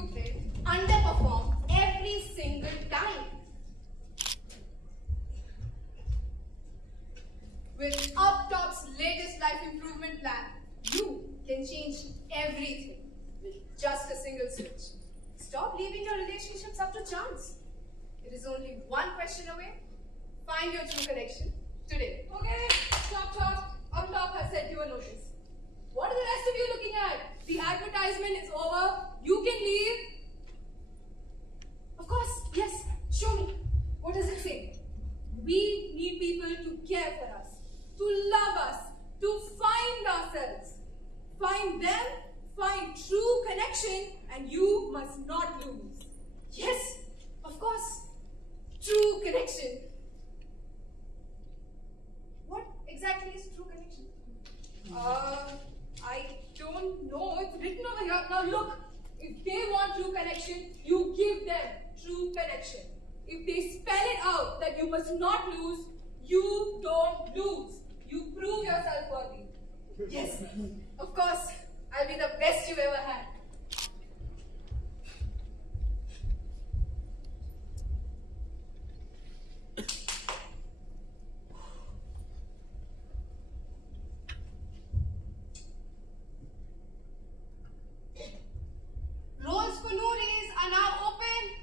stupid, underperform every single time. With UpTop's latest life improvement plan, you can change everything with just a single switch. Stop leaving your relationships up to chance. It is only one question away. Find your true connection today. Okay, stop. UpTop has sent you a notice. What are the rest of you looking at? The advertisement is over. You can leave. Of course, yes. Show me. What does it say? We need people to care for us, to love us, to find ourselves. Find them, find true connection, and you must not lose. Yes, of course. True connection. What exactly is true connection? I don't know. It's written over here. Now look, if they want true connection, you give them true connection. If they spell it out that you must not lose, you don't lose. You prove yourself worthy. Yes, of course, I'll be the best you've ever had. Roles for Noories are now open.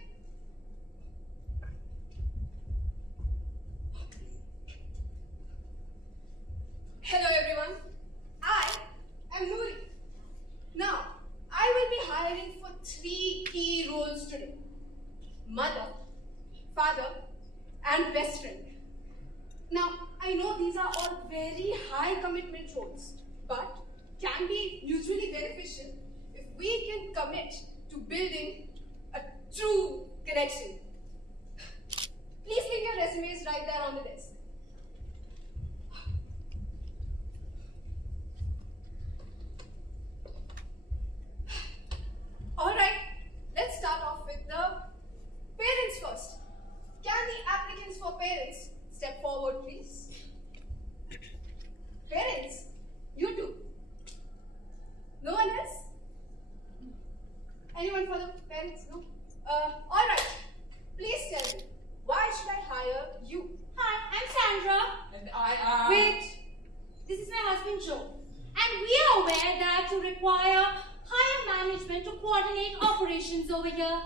Hello everyone, I am Noori. Now, I will be hiring for 3 key roles today. Mother, father, and best friend. Now, I know these are all very high commitment roles, but can be mutually beneficial if we can commit to building a true connection. Please leave your resumes right there on the desk. Alright, let's start off with the parents first. Can the applicants for parents step forward, please? Parents, you too. No one else? Anyone for the parents? No? Alright, please tell me, why should I hire you? Hi, I'm Sandra. And I am... Wait, This is my husband Joe. And we are aware that you require higher management to coordinate operations over here.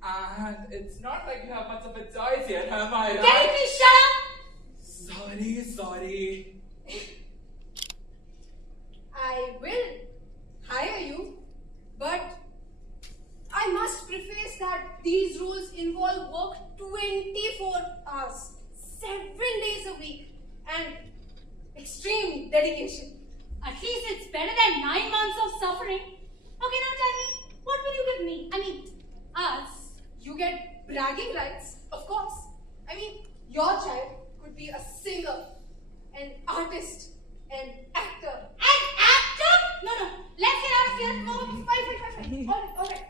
And it's not like you have much of a choice yet, am I right? Can you please shut up? Sorry. I will hire you, but I must preface that these roles involve work 24 hours, 7 days a week, and extreme dedication. At least it's better than 9 months of suffering. Okay, now tell me, what will you give me? I mean, us. You get bragging rights, of course. I mean, your child could be a singer, an artist, an actor. An actor? No, let's get out of here. Oh, fine. Alright.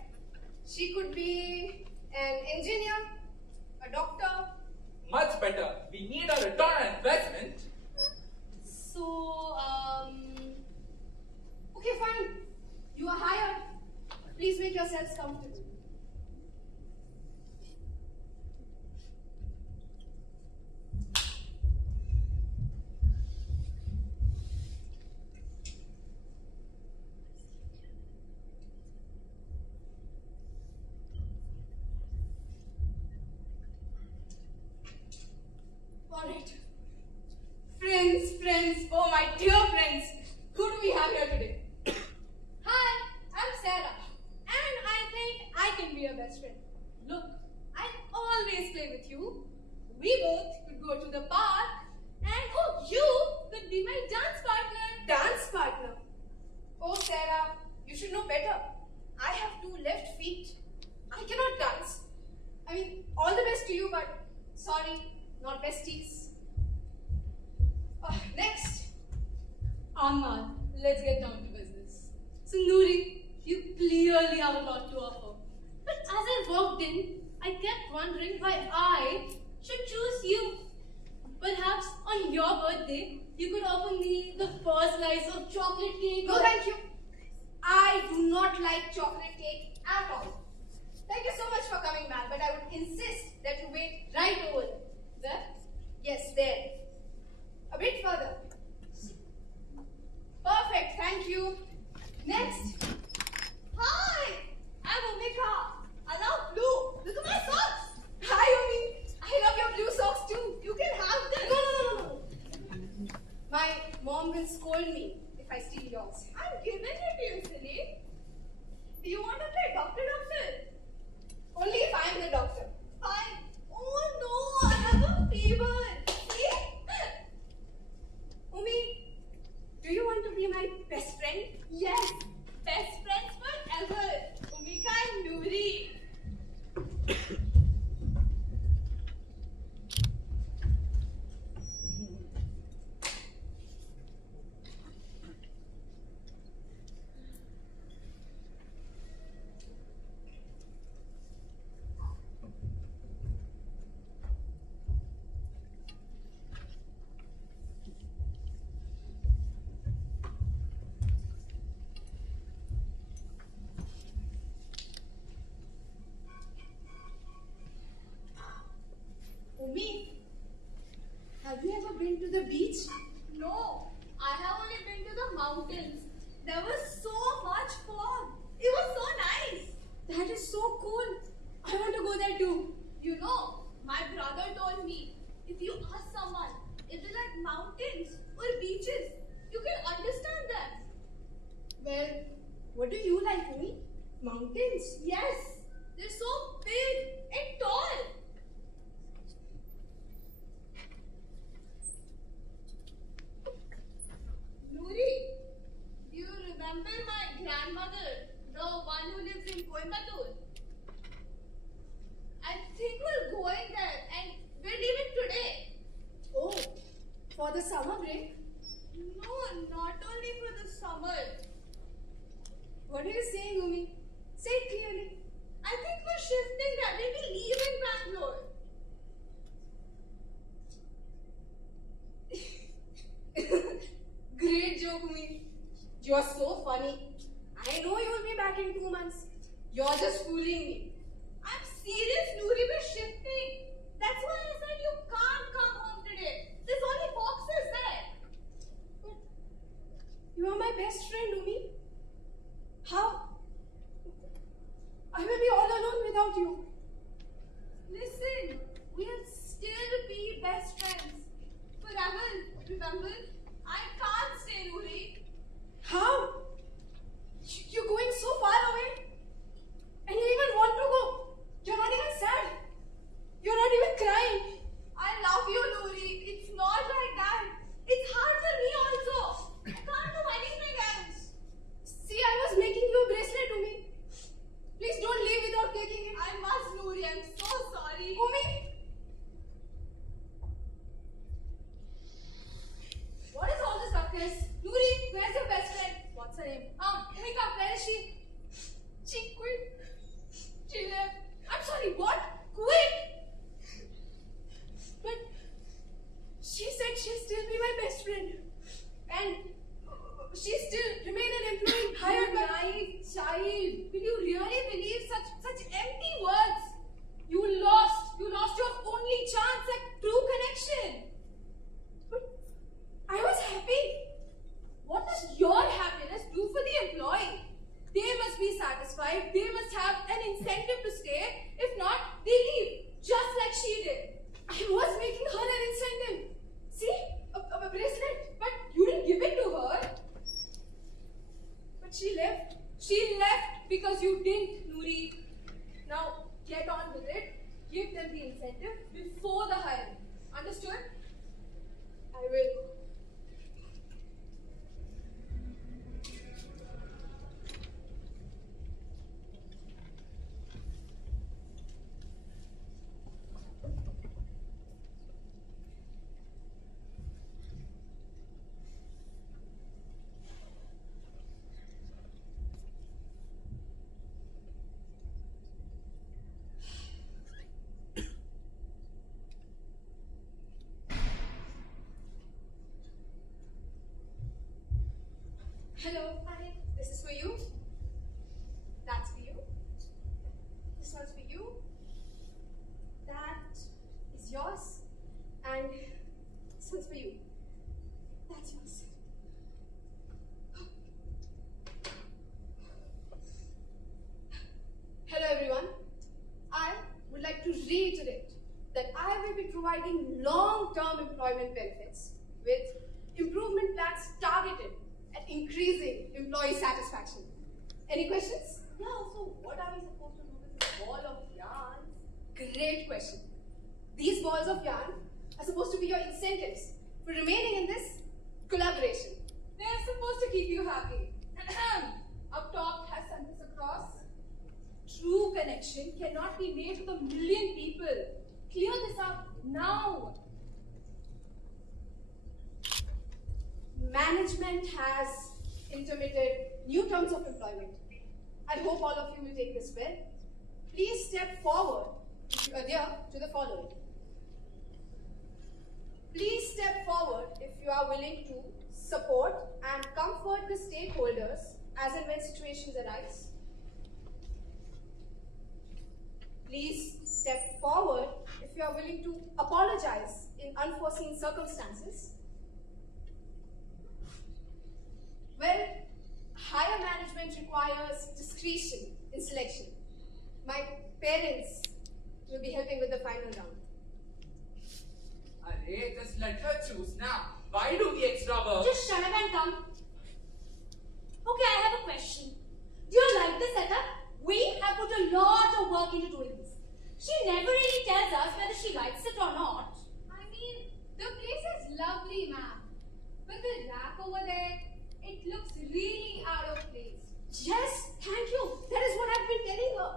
She could be an engineer, a doctor. Much better. We need a return on investment. So, Okay, fine. You are hired. Please make yourselves comfortable. Alright. Friends, oh my dear friends, who do we have here today? Hi, I'm Sarah, and I think I can be your best friend. Look, I always play with you. We both could go to the park, and oh, you could be my dance partner. Dance partner? Oh, Sarah, you should know better. I have 2 left feet. I cannot dance. I mean, all the best to you, but sorry, not besties. Next, Ahmad, let's get down to business. So, Noori, you clearly have a lot to offer. but as I walked in, I kept wondering why I should choose you. Perhaps on your birthday, you could offer me the first slice of chocolate cake. No, thank you. I do not like chocolate cake at all. Thank you so much for coming back, but I would insist that you wait right over there. Yes, there. A bit further. Perfect, thank you. Next. Hi, I'm Omika. I love blue. Look at my socks. Hi, Umi. I love your blue socks too. You can have them. No. My mom will scold me if I steal yours. I'm giving it to you, silly. Do you want to play doctor? Only if I am the doctor. Fine. Oh no, I have a fever. See? Umi, do you want to be my best friend? Yes. Best friends forever. Omika and Nuri. Umi, have you ever been to the beach? No, I have only been to the mountains. There was so much fun. It was so nice. That is so cool. I want to go there too. You know, my brother told me if you ask someone if they like mountains or beaches, you can understand them. Well, what do you like, Umi? Mountains? Yes, they're so big and tall. Nuri, do you remember my grandmother, the one who lives in Coimbatore? I think we're going there and we're leaving today. Oh, for the summer break? No, not only for the summer. What are you saying, Umi? Say it clearly. I think we're shifting that. We'll be leaving Bangalore. Great joke, Umi. You're so funny. I know you'll be back in 2 months. You're just fooling me. I'm serious, Nuri. We're shifting. That's why I said you can't come home today. There's only boxes there. But you are my best friend, Umi. How? I will be all alone without you. Listen, we'll still be best friends. Forever, remember? I can't stay, Nuri. How? You're going so far away. And you even want to go. You're not even sad. You're not even crying. I love you, Nuri. It's not like that. It's hard for me also. I can't do anything else. See, I was making you a bracelet, Umi. Please don't leave without taking it. I must, Nuri. I'm so sorry. Umi! What is all this ruckus? Nuri, where's your best friend? What's her name? Hika, where is she? She quit. She left. I'm sorry, what? Quit? But she said she'll still be my best friend. And she still remain an employee hired by... Naive child. Will you really believe such empty words? You lost your only chance at true connection. But I was happy. What does your happiness do for the employee? They must be satisfied. They must have an incentive to stay. If not, they leave, just like she did. I was making her an incentive. See? A bracelet. But you didn't give it to her. But she left. She left because you didn't, Nuri. Now, get on with it. Give them the incentive before the hiring. Understood? I will. reiterate that I will be providing long-term employment benefits with improvement plans targeted at increasing employee satisfaction. Any questions? Yeah, so what are we supposed to do with this ball of yarn? Great question. These balls of yarn are supposed to be your incentives for remaining in this collaboration. They're supposed to keep you happy. Up top has sent this across. True connection cannot be made with 1 million people. Clear this up now. Management has intermitted new terms of employment. I hope all of you will take this well. Please step forward if you adhere to the following. Please step forward if you are willing to support and comfort the stakeholders as and when situations arise. Please step forward if you are willing to apologize in unforeseen circumstances. Well, higher management requires discretion in selection. My parents will be helping with the final round. Arey, just let her choose now. Why do the extra work? Just shut up and come. Okay, I have a question. Do you like this setup? We have put a lot of work into doing this. She never really tells us whether she likes it or not. I mean, the place is lovely, ma'am. But the rack over there, it looks really out of place. Yes, thank you. That is what I've been telling her.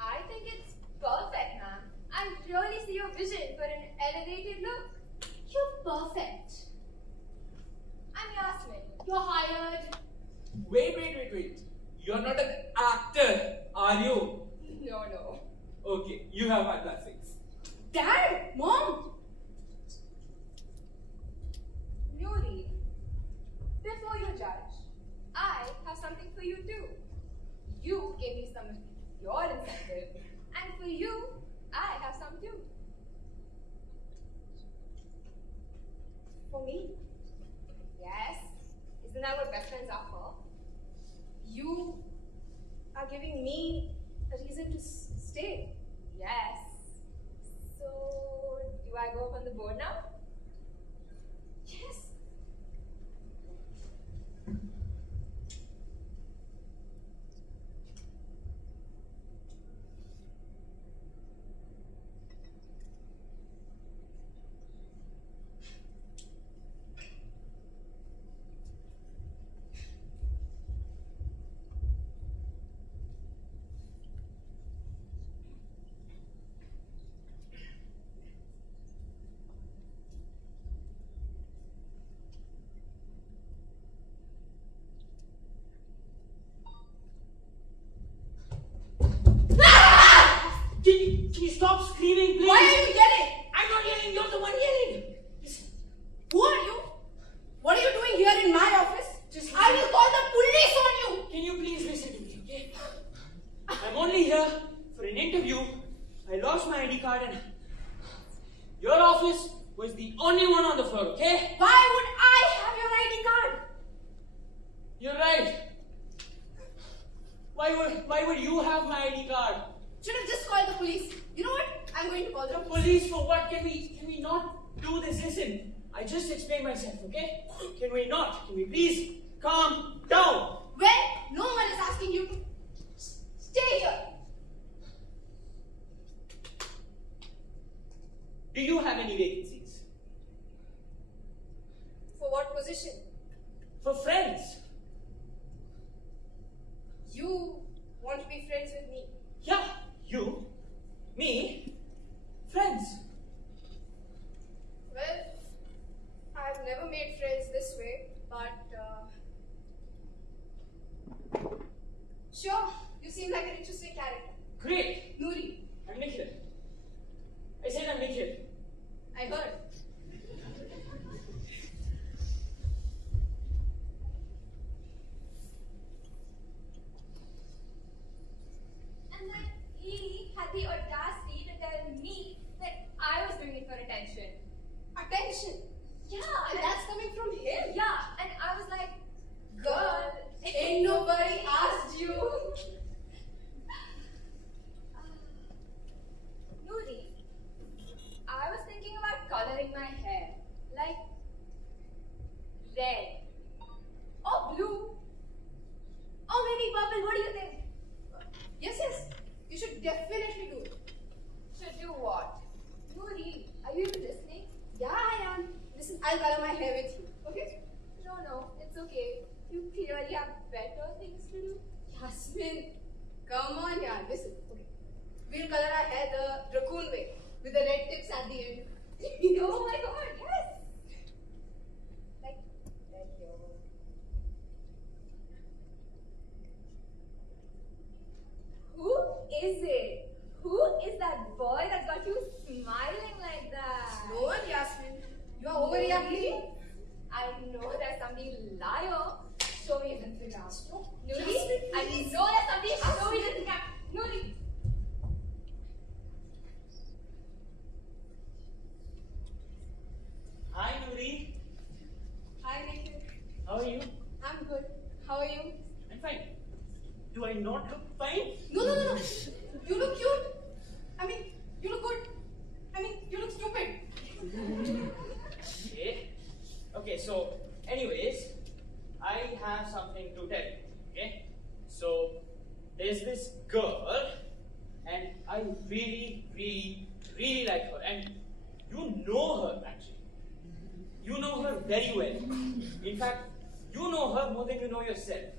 I think it's perfect, ma'am. I really see your vision for an elevated look. You're perfect. I'm Yasmin. You're hired. Wait. You're not an actor, are you? No. Okay, you have my blessings. Dad, Mom, Nuri, before you judge, I have something for you too. You gave me some of your incentive, and for you, I have some too. for me, Yes, isn't that what best friends are for? you are giving me a reason to stay. Yes. So, do I go up on the board now? Yes. Can you stop screaming, please? Why are you yelling? I'm not yelling, you're the one yelling. Listen, Who are you? What are you doing here in my office? Just I will listen. call the police on you. Can you please listen to me, okay? I'm only here for an interview. I lost my ID card and your office was the only one on the floor, okay? Why would I have your ID card? You're right. Why would you have my ID card? Should have just called the police. You know what? I'm going to call The them. police for what? Can we not do this? Listen, I just explained myself, okay? Can we not? Can we please calm down? Well, no one is asking you to stay here. Do you have any vacancies? For what position? For friends? You want to be friends with me. Yeah, you, me, friends. Well, I've never made friends this way, but sure, you seem like an interesting character. Great. Nuri, I'm Nikhil. I said I'm Nikhil. I heard. And then he had the audacity to tell me that I was doing it for attention. Attention. Yeah, And that's coming from him. yeah, and I was like, Girl, ain't nobody asked you. Nuri, should definitely do it. Should do what? Noori, are you even listening? Yeah, I am. Listen, I'll color my hair with you. Okay? No, it's okay. You clearly have better things to do. Yasmin, come on, yeah. Listen. Okay. We'll color our hair the raccoon way with the red tips at the end. Oh my god, yes! Like here. Who is it? Who is that boy that got you smiling like that? No one, Yasmin. You are overreacting. I know there's somebody liar. Show me his Instagram. No, Noori, Yasmin, I please. know there's somebody. Show me his Instagram. Noori. Hi, Noori. Hi, Nikhil. How are you? I'm good. How are you? I'm fine. Do I not look fine? No. You look cute. I mean, you look good. I mean, you look stupid. Okay, so, anyways, I have something to tell you. Okay? So, there's this girl, and I really like her. And you know her, actually. You know her very well. In fact, you know her more than you know yourself.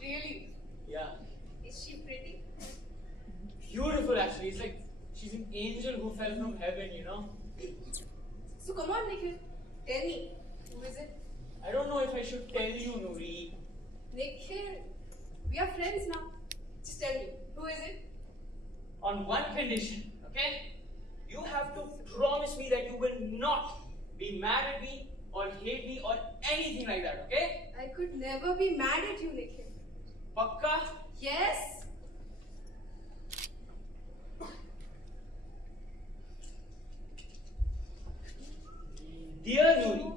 Really? Yeah. Is she pretty? Beautiful, actually. It's like she's an angel who fell from heaven, you know? So come on, Nikhil. Tell me, who is it? I don't know if I should tell you, Noori. Nikhil, we are friends now. Just tell me, who is it? On one condition, okay? You have to promise me that you will not be mad at me or hate me or anything like that, okay? I could never be mad at you, Nikhil. Pakka? Yes? Dear Noori,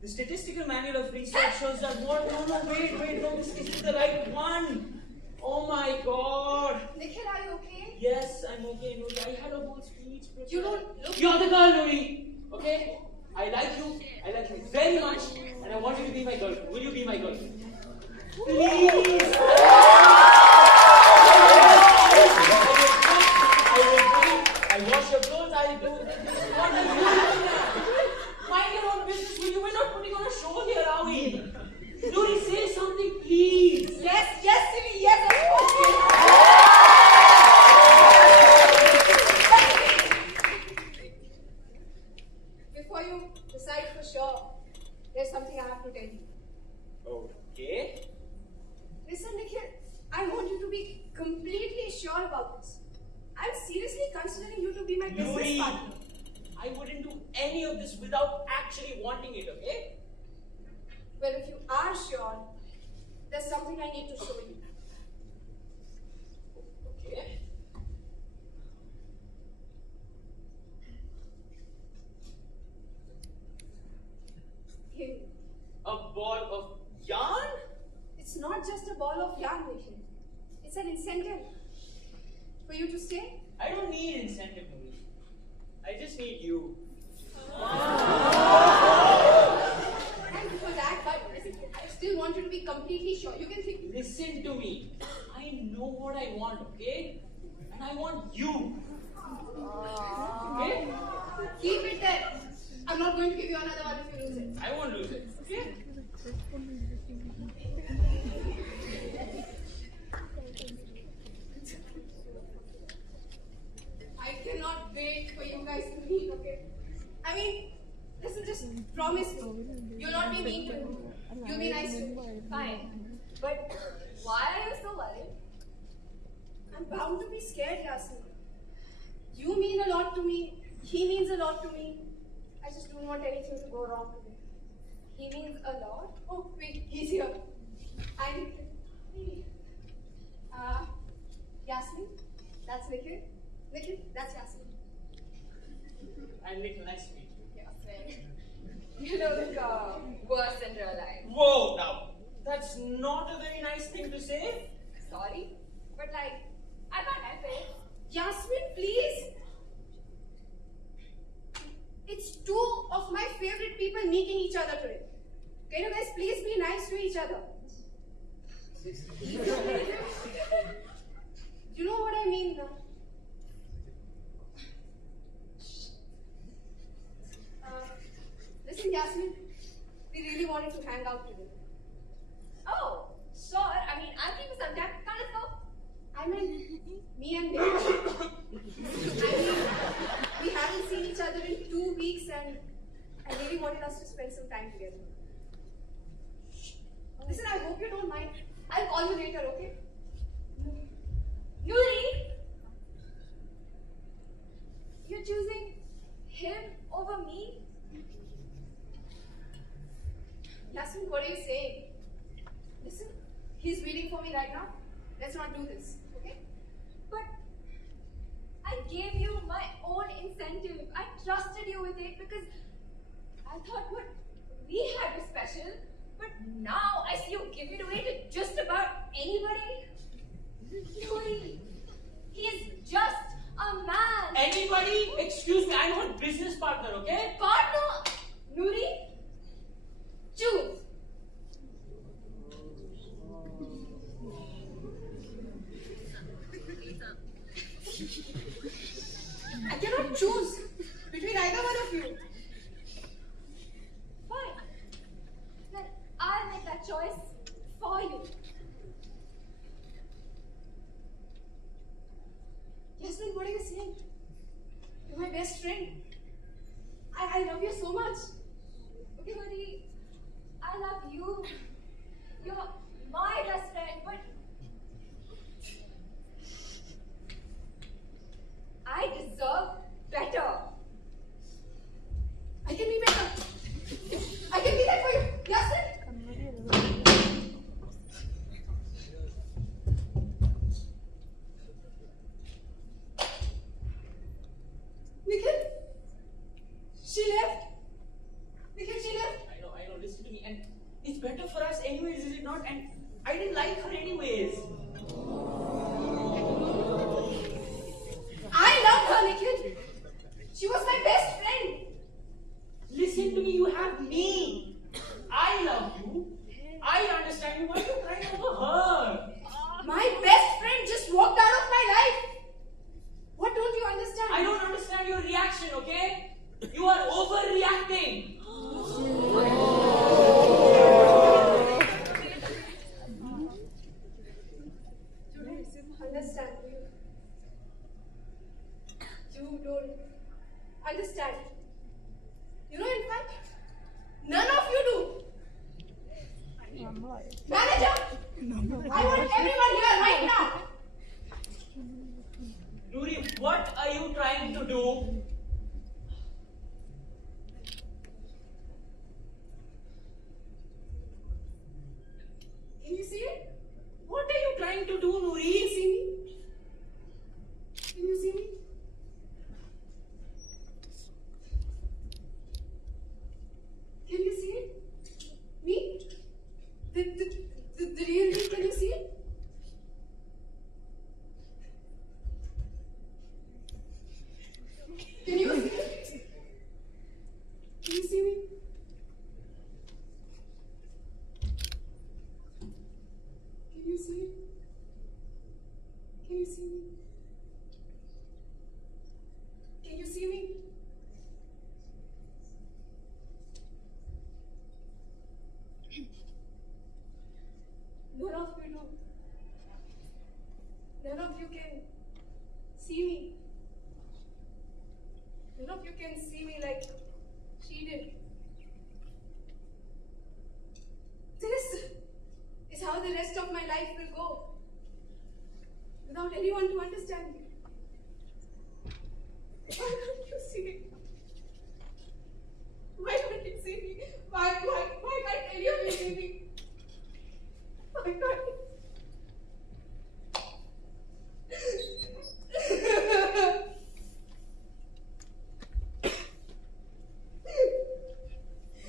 the statistical manual of research shows that what? Wait, no, this isn't the right one. Oh my god. Nikhil, are you okay? Yes, I'm okay, Noori. I had a whole speech prepared. You don't look... You're the girl, Noori. Okay? I like you very much, and I want you to be my girlfriend. Will you be my girlfriend? Please! I wash your clothes, I do this. What are you doing? Mind your own business, will you? We're not putting on a show here, are we? Noori, say something, please. Yes, silly, yes, of course. Before you decide for sure, there's something I have to tell you. Okay. Listen, Nikhil, I want you to be completely sure about this. I'm seriously considering you to be my business Noori, partner. I wouldn't do any of this without actually wanting it, okay? Well, if you are sure, there's something I need to show you. Okay. Here. A ball of yarn? It's not just a ball of yarn, Nikhil. It's an incentive for you to stay. I don't need incentive, Noori. I just need you. Thank you for that, but listen, I still want you to be completely sure. You can think. Listen to me. I know what I want, okay? And I want you. Okay? Keep it there. I'm not going to give you another one if you lose it. I won't lose it, okay? I cannot wait for you guys to meet, okay? I mean, listen, just promise me. You'll not be mean to me. You'll be nice to me. Fine. But why are you so worried? I'm bound to be scared, Yasmin. You mean a lot to me. He means a lot to me. I just don't want anything to go wrong today. He means a lot. Oh, wait, he's here. I Yasmin, that's Nikhil. Nikhil, that's Yasmin. I'm Nikhil, nice to meet you. Yasmin. You look worse in real life. Whoa, now, that's not a very nice thing to say. Sorry, but like, I can't help it. Yasmin, please. It's two of my favorite people meeting each other today. Can you guys please be nice to each other? You know what I mean now? time together. Listen, I hope you don't mind. I'll call you later, okay? Nuri, you're choosing him over me? Yasmin, what are you saying? Listen, he's waiting for me right now. Let's not do this, okay? But I gave you my own incentive. I trusted you with it because I thought what we had was special. But now I see you giving it away to just about anybody. Nuri, he is just a man. Anybody? Excuse me, I'm not business partner, okay? Partner, Nuri, choose. I cannot choose between either one of you. Fine. Then I'll make that choice for you. Yasmin, what are you saying? You're my best friend. I love you so much. Okay, Nuri, I love you. You're my best friend, but I deserve better. I can be better. I can be there for you. Yasmin. Nikhil. She left. Nikhil, she left. I know, listen to me. And it's better for us anyways, is it not? And I didn't like her anyways. I loved her, Nikhil. She was my best friend. Listen to me, you have me. I love you. I understand you. Why are you crying over her? My best friend just walked out of my life. What don't you understand? I don't understand your reaction, okay? You are overreacting. Understand you. You don't understand. You know, in fact, none of you do. Manager, I want everyone here right now. Nuri, what are you trying to do? Can you see it? What are you trying to do, Can you Nuri? see me? Can you see me? Can you see it? Me? The real me, can you see it? Can you see it? Can you see me? Can you see it? Can you see me? Can you see me? None of you do. None of you can see me. None of you can see me like she did. This is how the rest of my life will go. Without anyone to understand me. Why don't you see me? Why don't you see me? Why can't any of you see me? Why can't you?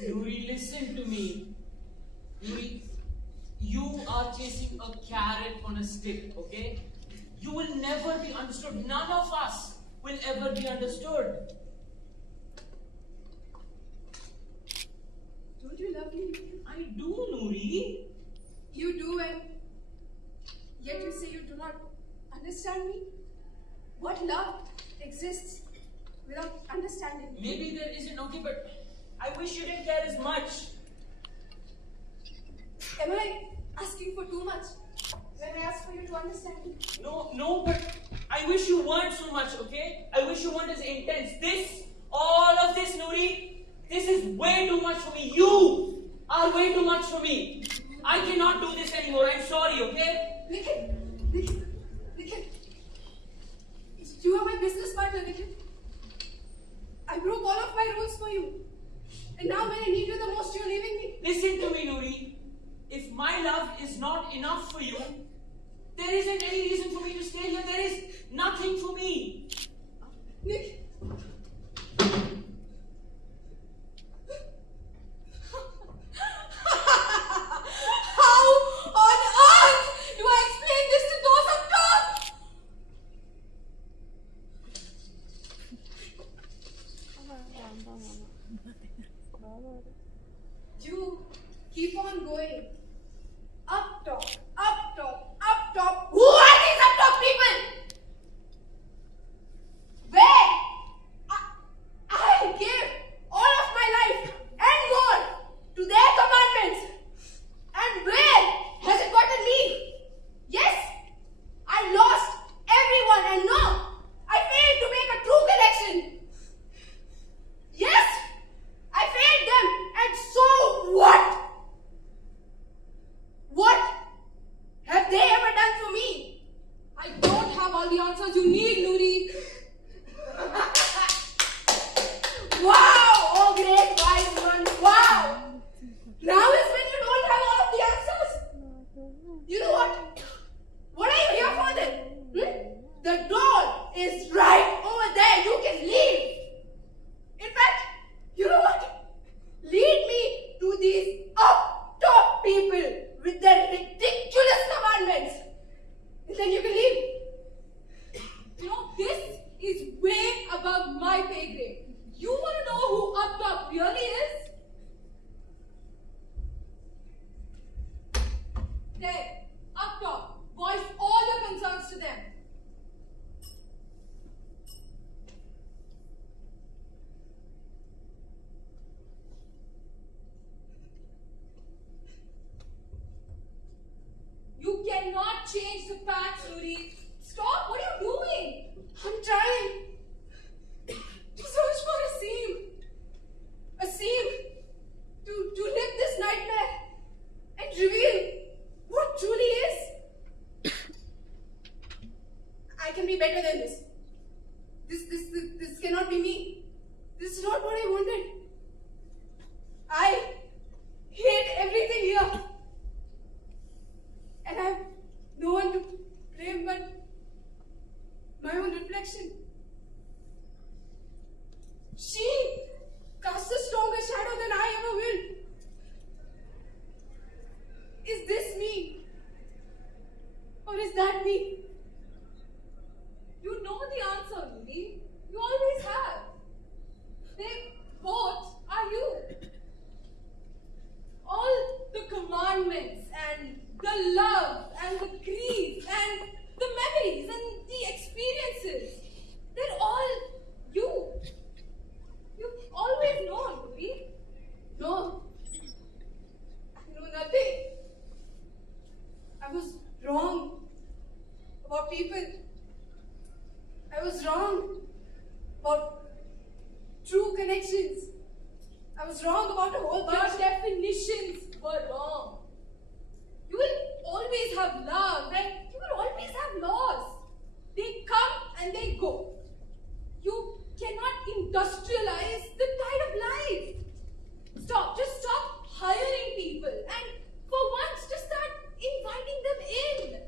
Nuri, listen to me. Nuri, you are chasing a carrot on a stick, okay? You will never be understood. None of us will ever be understood. Don't you love me? I do, Nuri. You do, and yet you say you do not understand me? What love exists without understanding? Maybe there isn't, okay, but I wish you didn't care as much. Am I asking for too much when I ask for you to understand me? No, but I wish you weren't so much, okay? I wish you weren't as intense. All of this, Nuri, this is way too much for me. You are way too much for me. I cannot do this anymore. I'm sorry, okay? Nikhil. You are my business partner, Nikhil. I broke all of my rules for you. And now when I need you the most, you're leaving me. Listen to me, Noori. If my love is not enough for you, there isn't any reason for me to stay here. There is nothing for me. Nick. How on earth do I explain this to those up top? You keep on going. Up top, up top, up top. Who are these up top people? Where? I give all of my life and more to their commandments. And where has it gotten me? Yes, I lost everyone and no, I failed to make a true connection. Yes, I failed them and so what? What have they ever done for me? I don't have all the answers you need, Noori. Wow! Oh, great wise one. Wow! Now is when you don't have all of the answers. You know what? What are you here for then? The door is right over there. You can leave. In fact, you know what? Lead me to these up top people with their ridiculous commandments. And then you can leave. You know, this is way above my pay grade. You want to know who up top really is? There, up top. Voice all your concerns to them. You cannot change the facts, Noori. Stop! What are you doing? I'm trying. To search for a seam. A seam. To live this nightmare. And reveal what truly is. I can be better than this. This cannot be me. This is not what I wanted. I hate everything here. And I have no one to blame but my own reflection. She casts a stronger shadow than I ever will. Is this me? Or is that me? You know the answer, Noori. You always have. They both are you. All the commandments and the love and the grief and the memories and the experiences, they're all you. You've always known, Noori. No. I know nothing. I was wrong about people. I was wrong about true connections. I was wrong about a whole bunch. Your definitions were wrong. You will always have love and you will always have loss. They come and they go. You cannot industrialize the tide of life. Just stop hiring people and for once just start inviting them in.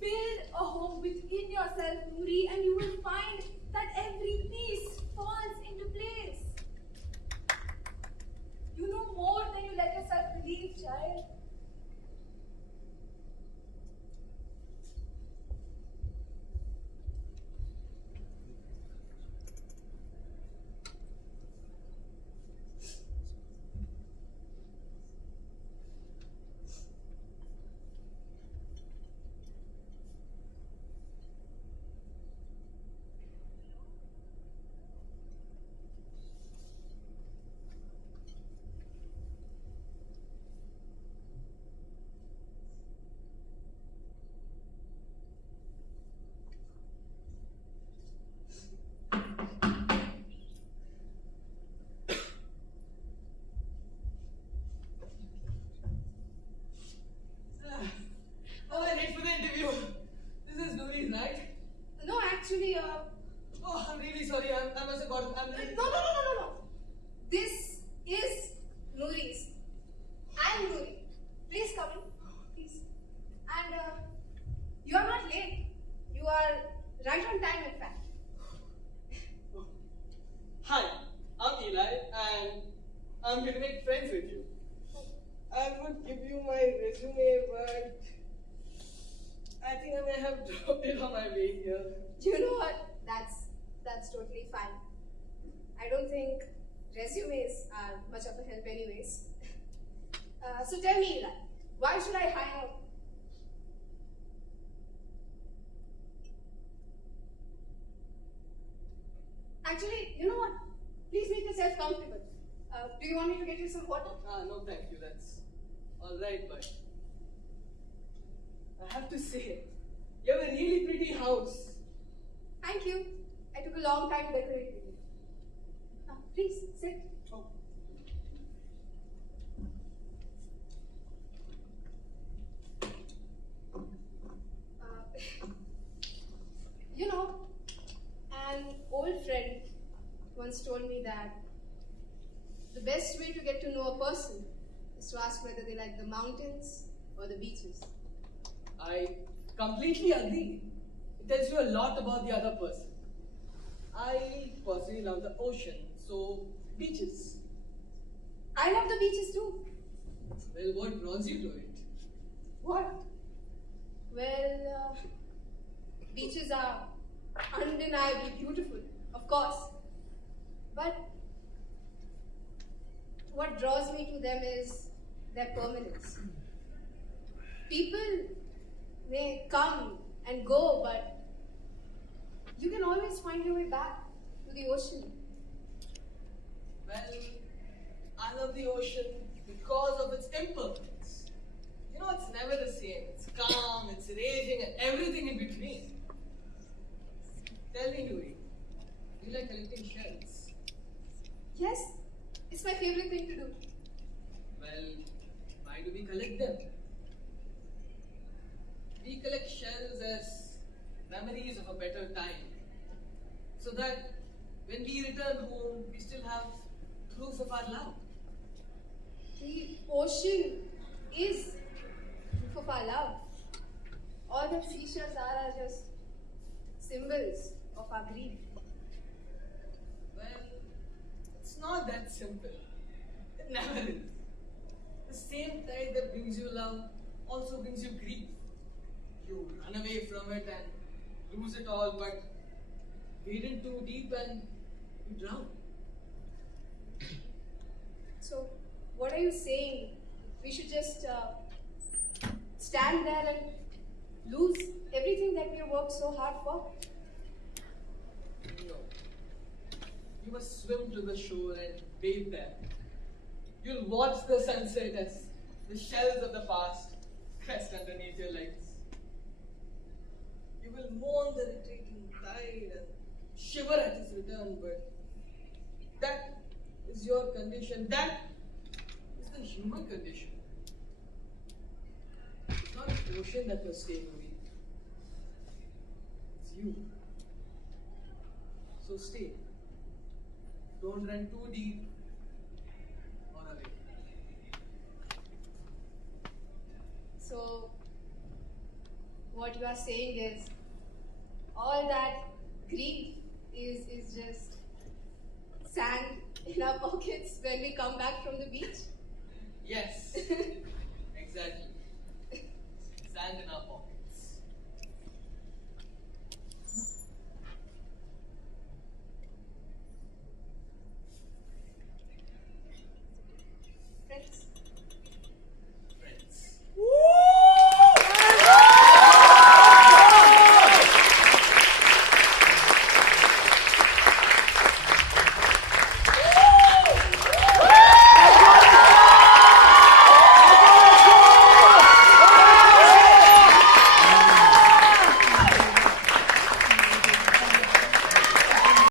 Build a home within yourself, Noori, and you will find that every piece falls into place. You know more than you let yourself believe, child. Actually, Oh, I'm really sorry. I must have got. I'm really. no. This is Noori's. I'm Noori. Please come in. Please. And you are not late. You are right on time, in fact. Hi, I'm Eli, and I'm here to make friends with you. I would give you my resume, but I think I may have dropped it on my way here. You know what? That's totally fine. I don't think resumes are much of a help anyways. So tell me, Eli, why should I hire? Actually, you know what? Please make yourself comfortable. Do you want me to get you some water? No, thank you. That's all right, but I have to say, you have a really pretty house. Thank you. I took a long time to decorate it. Please sit. Oh. You know, an old friend once told me that the best way to get to know a person is to ask whether they like the mountains or the beaches. I completely agree. It tells you a lot about the other person. I personally love the ocean, so beaches. I love the beaches too. Well, what draws you to it? What? Well, beaches are undeniably beautiful, of course. But what draws me to them is their permanence. People may come and go, but you can always find your way back to the ocean. Well, I love the ocean because of its impermanence. You know, it's never the same. It's calm, it's raging, and everything in between. Tell me, Noori, do you like collecting shells? Yes, it's my favorite thing to do. Well, why do we collect them? We collect shells as memories of a better time. So that when we return home, we still have proof of our love. The ocean is proof of our love. All the seashells are just symbols of our grief. Well, it's not that simple. It never is. The same tide that brings you love also brings you grief. You run away from it and lose it all, but wade in too deep and you drown. So, what are you saying? We should just stand there and lose everything that we have worked so hard for? No. You must swim to the shore and bathe there. You'll watch the sunset as the shells of the past crest underneath your legs. You will mourn the retreating tide and shiver at its return, but that is your condition. That is the human condition. It's not the ocean that you're staying with. It's you. So stay. Don't run too deep or away. So, what you are saying is, all that grief is just sand in our pockets when we come back from the beach? Yes, exactly. Sand in our pocket.